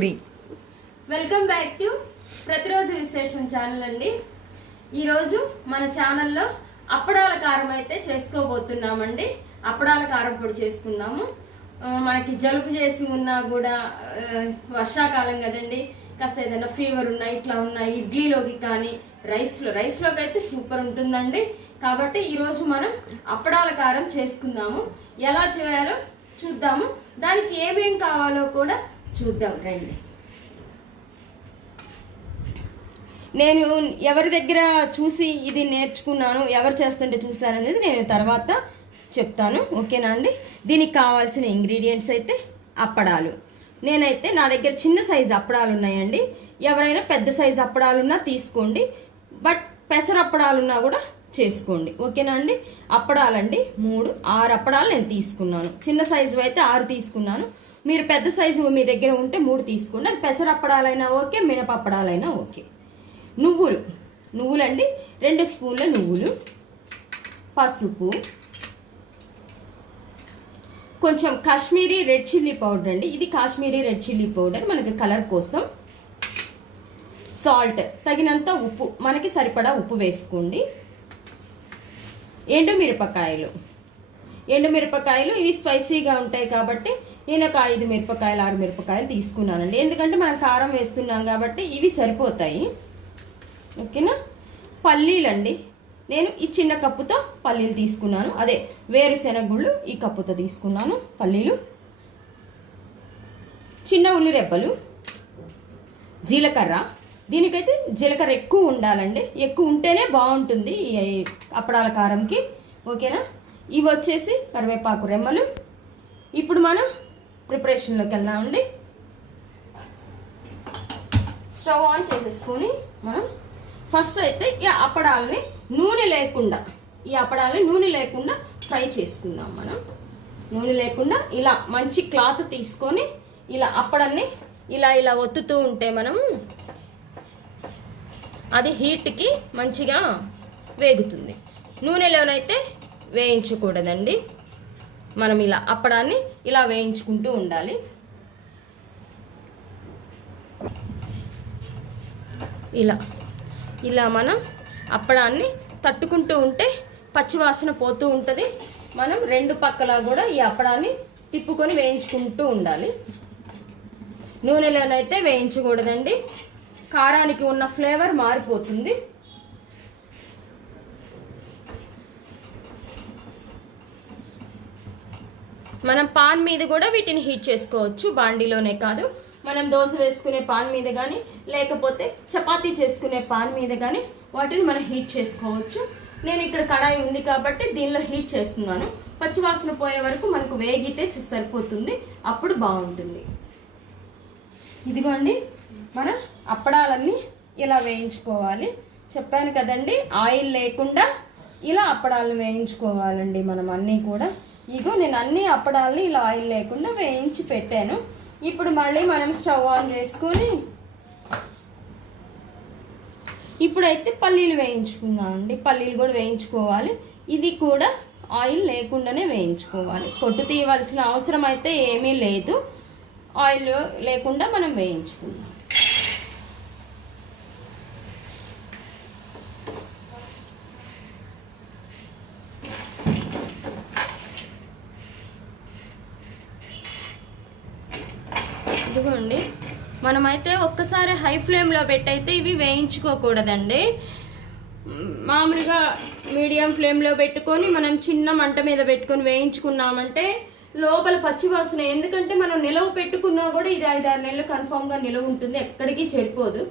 3. Welcome back to ప్రతిరోజు విశేషం channel అండి. ఈరోజు మన ఛానల్లో అప్పడాల కారం అయితే చేసుకోబోతున్నామండి. అప్పడాల కారం పొడి చేసుకున్నాము. మనకి జలుబు చేసి ఉన్నా కూడా వర్షాకాలం కదండి, కాస్త ఏదైనా ఫీవర్ ఉన్నా ఇట్లా ఉన్నా ఇడ్లీలోకి కానీ రైస్లోకి అయితే సూపర్ ఉంటుందండి. కాబట్టి ఈరోజు మనం అప్పడాల కారం చేసుకుందాము. ఎలా చేయాలో చూద్దాము, దానికి ఏమేం కావాలో కూడా చూద్దాం రండి. నేను ఎవరి దగ్గర చూసి ఇది నేర్చుకున్నాను, ఎవరు చేస్తుంటే చూసాను అనేది నేను తర్వాత చెప్తాను, ఓకేనా అండి. దీనికి కావాల్సిన ఇంగ్రీడియంట్స్ అయితే అప్పడాలు. నేనైతే నా దగ్గర చిన్న సైజు అప్పడాలు ఉన్నాయండి. ఎవరైనా పెద్ద సైజు అప్పడాలున్నా తీసుకోండి, బట్ పెసరప్పడాలున్నా కూడా చేసుకోండి, ఓకేనా అండి. అప్పడాలండి 6 అప్పడాలు నేను తీసుకున్నాను. చిన్న సైజు అయితే 6 తీసుకున్నాను. మీరు పెద్ద సైజు మీ దగ్గర ఉంటే 3 తీసుకోండి. అది పెసరప్పడాలైనా ఓకే, మినపప్పడాలైనా ఓకే. నువ్వులండి 2 స్పూన్ల నువ్వులు, పసుపు, కొంచెం కాశ్మీరీ రెడ్ చిల్లీ పౌడర్ అండి. ఇది కాశ్మీరీ రెడ్ చిల్లీ పౌడర్ మనకి కలర్ కోసం. సాల్ట్, తగినంత ఉప్పు, మనకి సరిపడా ఉప్పు వేసుకోండి. ఎండుమిరపకాయలు ఇవి స్పైసీగా ఉంటాయి కాబట్టి నేను ఒక 5 మిరపకాయలు 6 మిరపకాయలు తీసుకున్నానండి. ఎందుకంటే మనం కారం వేస్తున్నాం కాబట్టి ఇవి సరిపోతాయి, ఓకేనా. పల్లీలండి, నేను ఈ చిన్న కప్పుతో పల్లీలు తీసుకున్నాను. అదే వేరుశెనగ గుళ్ళు ఈ కప్పుతో తీసుకున్నాను పల్లీలు. చిన్న ఉల్లి రెబ్బలు, జీలకర్ర. దీనికైతే జీలకర్ర ఎక్కువ ఉండాలండి, ఎక్కువ ఉంటేనే బాగుంటుంది ఈ అప్పడాల కారంకి, ఓకేనా. ఇవి వచ్చేసి కరివేపాకు రెమ్మలు. ఇప్పుడు మనం ప్రిపరేషన్లోకి వెళ్దామండి. స్టవ్ ఆన్ చేసేసుకొని మనం ఫస్ట్ అయితే ఈ అప్పడాలని నూనె లేకుండా ఫ్రై చేసుకుందాం. మనం నూనె లేకుండా ఇలా మంచి క్లాత్ తీసుకొని ఇలా అప్పడాన్ని ఇలా ఒత్తుతూ ఉంటే మనం అది హీట్కి మంచిగా వేగుతుంది. నూనెలోనైతే వేయించకూడదండి, మనం ఇలా అప్పడాన్ని ఇలా వేయించుకుంటూ ఉండాలి. ఇలా మనం అప్పడాన్ని తట్టుకుంటూ ఉంటే పచ్చివాసన పోతూ ఉంటుంది. మనం 2 పక్కలా కూడా ఈ అప్పడాన్ని తిప్పుకొని వేయించుకుంటూ ఉండాలి. నూనెలోనైతే వేయించకూడదండి, కారానికి ఉన్న ఫ్లేవర్ మారిపోతుంది. మనం పాన్ మీద కూడా వీటిని హీట్ చేసుకోవచ్చు, బాండీలోనే కాదు. మనం దోశ వేసుకునే పాన్ మీద కానీ లేకపోతే చపాతీ చేసుకునే పాన్ మీద కానీ వాటిని మనం హీట్ చేసుకోవచ్చు. నేను ఇక్కడ కడాయి ఉంది కాబట్టి దీనిలో హీట్ చేస్తున్నాను. పచ్చివాసన పోయే వరకు మనకు వేగితే సరిపోతుంది, అప్పుడు బాగుంటుంది. ఇదిగోండి, మనం అప్పడాలన్నీ ఇలా వేయించుకోవాలి. చెప్పాను కదండి, ఆయిల్ లేకుండా ఇలా అప్పడాలను వేయించుకోవాలండి మనం అన్నీ కూడా. ఇగో నేను అన్ని అప్పడాలని ఇలా ఆయిల్ లేకుండా వేయించి పెట్టాను. ఇప్పుడు మళ్ళీ మనం స్టవ్ ఆన్ చేసుకొని ఇప్పుడైతే పల్లీలు వేయించుకుందామండి. పల్లీలు కూడా వేయించుకోవాలి. ఇది కూడా ఆయిల్ లేకుండానే వేయించుకోవాలి. పొట్టు తీయవలసిన అవసరం అయితే ఏమీ లేదు, ఆయిల్ లేకుండా మనం వేయించుకుందాం. ఇదిగోండి, మనమైతే ఒక్కసారి హై ఫ్లేమ్లో పెట్టయితే ఇవి వేయించుకోకూడదండి. మామూలుగా మీడియం ఫ్లేమ్లో పెట్టుకొని మనం చిన్న మంట మీద పెట్టుకొని వేయించుకున్నామంటే లోపల పచ్చివాసన, ఎందుకంటే మనం నిలవ పెట్టుకున్నా కూడా ఇది 5-6 నెలలు కన్ఫామ్గా నిలవ ఉంటుంది, ఎక్కడికి చెడిపోదు.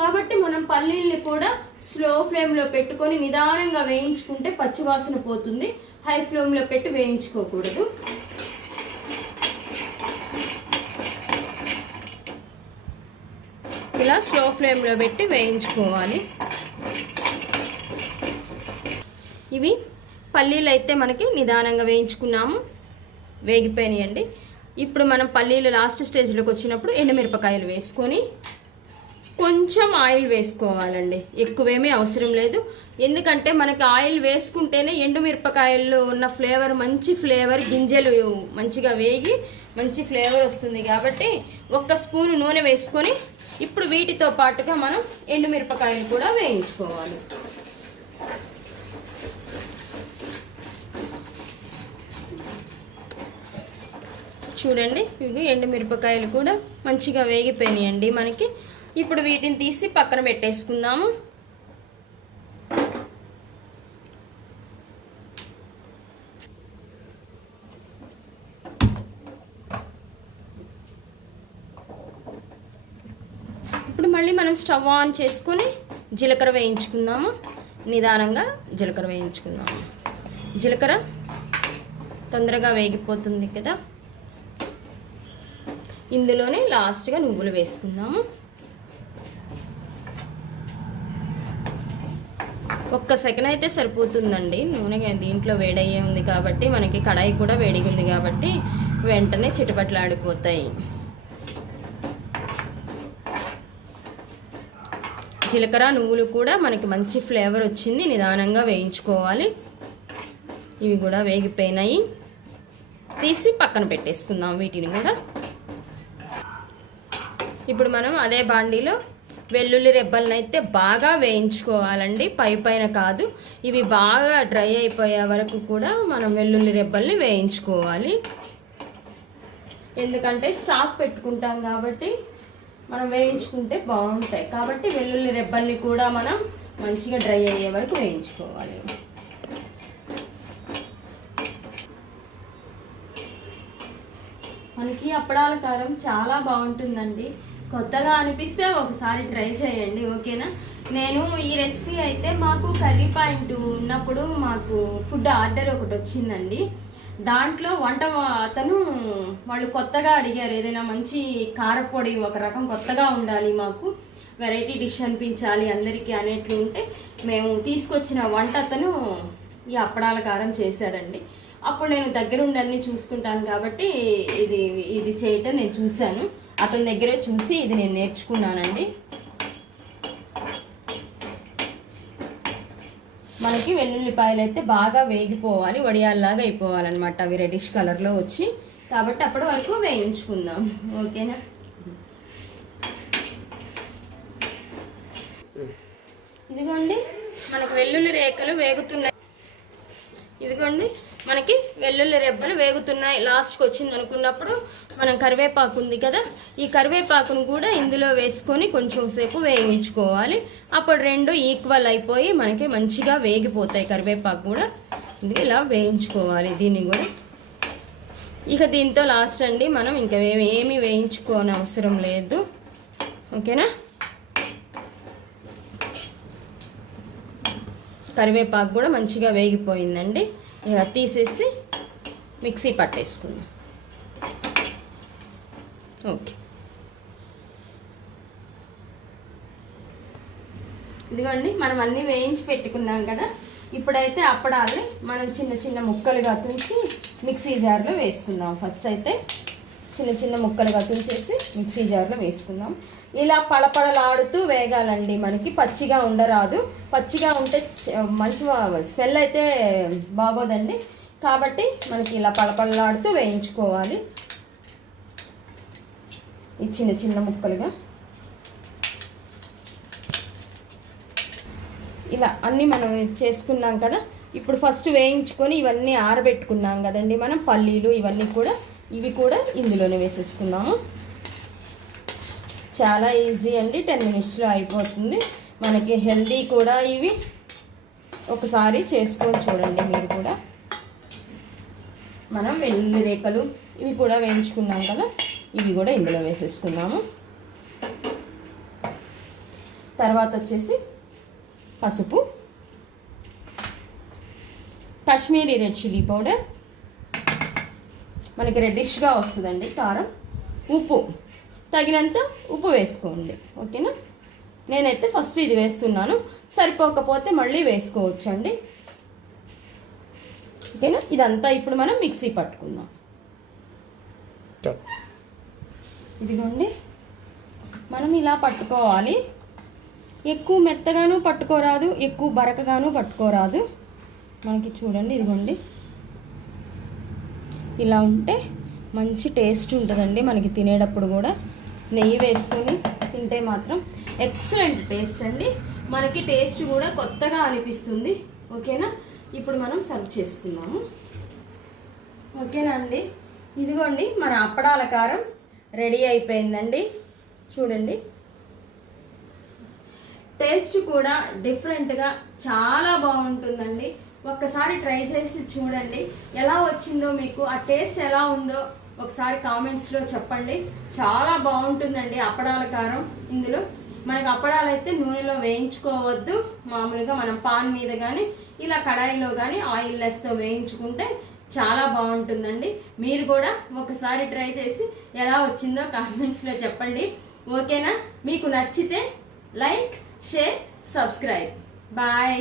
కాబట్టి మనం పల్లీల్ని కూడా స్లో ఫ్లేమ్లో పెట్టుకొని నిదానంగా వేయించుకుంటే పచ్చివాసన పోతుంది. హై ఫ్లేమ్లో పెట్టి వేయించుకోకూడదు. ఇలా స్లో ఫ్లేమ్లో పెట్టి వేయించుకోవాలి. ఇవి పల్లీలు అయితే మనకి నిదానంగా వేయించుకున్నాము, వేగిపోయినాయండి. ఇప్పుడు మనం పల్లీలు లాస్ట్ స్టేజ్లోకి వచ్చినప్పుడు ఎండుమిరపకాయలు వేసుకొని కొంచెం ఆయిల్ వేసుకోవాలండి, ఎక్కువేమీ అవసరం లేదు. ఎందుకంటే మనకి ఆయిల్ వేసుకుంటేనే ఎండుమిరపకాయల్లో ఉన్న ఫ్లేవర్, మంచి ఫ్లేవర్, గింజలు మంచిగా వేగి మంచి ఫ్లేవర్ వస్తుంది కాబట్టి 1 స్పూన్ నూనె వేసుకొని ఇప్పుడు వీటితో పాటుగా మనం ఎండుమిరపకాయలు కూడా వేయించుకోవాలి. చూడండి, ఇవి ఎండుమిరపకాయలు కూడా మంచిగా వేగిపోయినాయండి మనకి. ఇప్పుడు వీటిని తీసి పక్కన పెట్టేసుకుందాము. ఇప్పుడు మళ్ళీ మనం స్టవ్ ఆన్ చేసుకొని జీలకర్ర వేయించుకుందాము. నిదానంగా జీలకర్ర వేయించుకుందాము. జీలకర్ర తొందరగా వేగిపోతుంది కదా. ఇందులోనే లాస్ట్గా నువ్వులు వేసుకుందాము. 1 సెకండ్ అయితే సరిపోతుందండి. నూనె దీంట్లో వేడయ్యే ఉంది కాబట్టి మనకి కడాయి కూడా వేడిగా ఉంది కాబట్టి వెంటనే చిటపట్లాడిపోతాయి. జీలకర్ర నువ్వులు కూడా మనకి మంచి ఫ్లేవర్ వచ్చింది. నిదానంగా వేయించుకోవాలి. ఇవి కూడా వేగిపోయినాయి. తీసి పక్కన పెట్టేసుకుందాం వీటిని కూడా. ఇప్పుడు మనం అదే బాండీలో వెల్లుల్లి రెబ్బలను అయితే బాగా వేయించుకోవాలండి, పైన కాదు. ఇవి బాగా డ్రై అయిపోయే వరకు కూడా మనం వెల్లుల్లి రెబ్బల్ని వేయించుకోవాలి. ఎందుకంటే స్టాక్ పెట్టుకుంటాం కాబట్టి మనం వేయించుకుంటే బాగుంటాయి. కాబట్టి వెల్లుల్లి రెబ్బల్ని కూడా మనం మంచిగా డ్రై అయ్యే వరకు వేయించుకోవాలి. మనకి అప్పడాల కారం చాలా బాగుంటుందండి. కొత్తగా అనిపిస్తే ఒకసారి ట్రై చేయండి, ఓకేనా. నేను ఈ రెసిపీ అయితే మాకు కర్రీ పాయింట్ ఉన్నప్పుడు మాకు ఫుడ్ ఆర్డర్ ఒకటి వచ్చిందండి. దాంట్లో వంట అతను వాళ్ళు కొత్తగా అడిగారు, ఏదైనా మంచి కారపొడి ఒక రకం కొత్తగా ఉండాలి, మాకు వెరైటీ డిష్ అనిపించాలి అందరికీ అనేట్లు ఉంటే మేము తీసుకొచ్చిన వంట అతను ఈ అప్పడాల కారం చేశాడండి. అప్పుడు నేను దగ్గరుండి అన్నీ చూసుకుంటాను కాబట్టి ఇది చేయటం నేను చూశాను. అతని దగ్గరే చూసి ఇది నేను నేర్చుకున్నానండి. మనకి వెల్లుల్లిపాయలు అయితే బాగా వేగిపోవాలి, వడియాల్లాగా అయిపోవాలన్నమాట. అవి రెడ్డిష్ కలర్లో వచ్చి, కాబట్టి అప్పటి వరకు వేయించుకుందాం, ఓకేనా. ఇదిగోండి మనకి వెల్లుల్లి రేఖలు వేగుతున్నాయి. ఇదిగోండి మనకి వెల్లుల్లి రెబ్బలు వేగుతున్నాయి. లాస్ట్కి వచ్చింది అనుకున్నప్పుడు మనం కరివేపాకు ఉంది కదా, ఈ కరివేపాకును కూడా ఇందులో వేసుకొని కొంచెం సేపు వేయించుకోవాలి. అప్పుడు 2 ఈక్వల్ అయిపోయి మనకి మంచిగా వేగిపోతాయి. కరివేపాకు కూడా ఇలా వేయించుకోవాలి దీన్ని కూడా. ఇక దీంతో లాస్ట్ అండి, మనం ఇంకా ఏమీ వేయించుకోని అవసరం లేదు, ఓకేనా. కరివేపాకు కూడా మంచిగా వేగిపోయిందండి. ఇక తీసేసి మిక్సీ పట్టేసుకుందాం, ఓకే. ఇదిగోండి మనం అన్నీ వేయించి పెట్టుకున్నాం కదా. ఇప్పుడైతే అప్పడాలి మనం చిన్న చిన్న ముక్కలుగా తుంచి మిక్సీ జార్లో వేసుకుందాం. ఫస్ట్ అయితే చిన్న చిన్న ముక్కలుగా తుంచేసి మిక్సీ జార్లో వేసుకుందాం. ఇలా పళపళలాడుతూ వేగాలండి, మనకి పచ్చిగా ఉండరాదు. పచ్చిగా ఉంటే మంచి స్మెల్ అయితే బాగోదండి. కాబట్టి మనకి ఇలా పళపళలాడుతూ వేయించుకోవాలి. ఈ చిన్న చిన్న ముక్కలుగా ఇలా అన్నీ మనం చేసుకున్నాం కదా. ఇప్పుడు ఫస్ట్ వేయించుకొని ఇవన్నీ ఆరబెట్టుకున్నాం కదండి మనం, పల్లీలు ఇవన్నీ కూడా, ఇవి కూడా ఇందులోనే వేసేసుకున్నాము. చాలా ఈజీ అండి, 10 మినిట్స్లో అయిపోతుంది. మనకి హెల్దీ కూడా ఇవి. ఒకసారి చేసుకొని చూడండి మీరు కూడా. మనం వెల్లుల్లి రేఖలు ఇవి కూడా వేయించుకున్నాం కదా, ఇవి కూడా ఇందులో వేసేసుకున్నాము. తర్వాత వచ్చేసి పసుపు, కాశ్మీరీ రెడ్ చిల్లీ పౌడర్, మనకి రెడ్డిష్గా వస్తుందండి కారం. ఉప్పు తగినంత ఉప్పు వేసుకోండి, ఓకేనా. నేనైతే ఫస్ట్ ఇది వేస్తున్నాను, సరిపోకపోతే మళ్ళీ వేసుకోవచ్చండి, ఓకేనా. ఇదంతా ఇప్పుడు మనం మిక్సీ పట్టుకుందాం. ఇదిగోండి మనం ఇలా పట్టుకోవాలి. ఎక్కువ మెత్తగాను పట్టుకోరాదు, ఎక్కువ బరకగాను పట్టుకోరాదు. మనకి చూడండి ఇదిగోండి ఇలా ఉంటే మంచి టేస్ట్ ఉంటుందండి మనకి తినేటప్పుడు కూడా. నెయ్యి వేసుకొని తింటే మాత్రం ఎక్సలెంట్ టేస్ట్ అండి. మనకి టేస్ట్ కూడా కొత్తగా అనిపిస్తుంది. ఓకేనా, ఇప్పుడు మనం సర్వ్ చేసుకుందాము. ఓకేనా అండి, ఇదిగోండి మన అప్పడాల కారం రెడీ అయిపోయిందండి. చూడండి, టేస్ట్ కూడా డిఫరెంట్గా చాలా బాగుంటుందండి. ఒక్కసారి ట్రై చేసి చూడండి, ఎలా వచ్చిందో మీకు, ఆ టేస్ట్ ఎలా ఉందో ఒకసారి కామెంట్స్లో చెప్పండి. చాలా బాగుంటుందండి అప్పడాల కారం. ఇందులో మనకు అప్పడాలు అయితే నూనెలో వేయించుకోవద్దు, మామూలుగా మనం పాన్ మీద కానీ ఇలా కడాయిలో కానీ ఆయిల్ లెస్తో వేయించుకుంటే చాలా బాగుంటుందండి. మీరు కూడా ఒకసారి ట్రై చేసి ఎలా వచ్చిందో కామెంట్స్లో చెప్పండి. ఓకేనా, మీకు నచ్చితే లైక్, షేర్, సబ్స్క్రైబ్. బాయ్.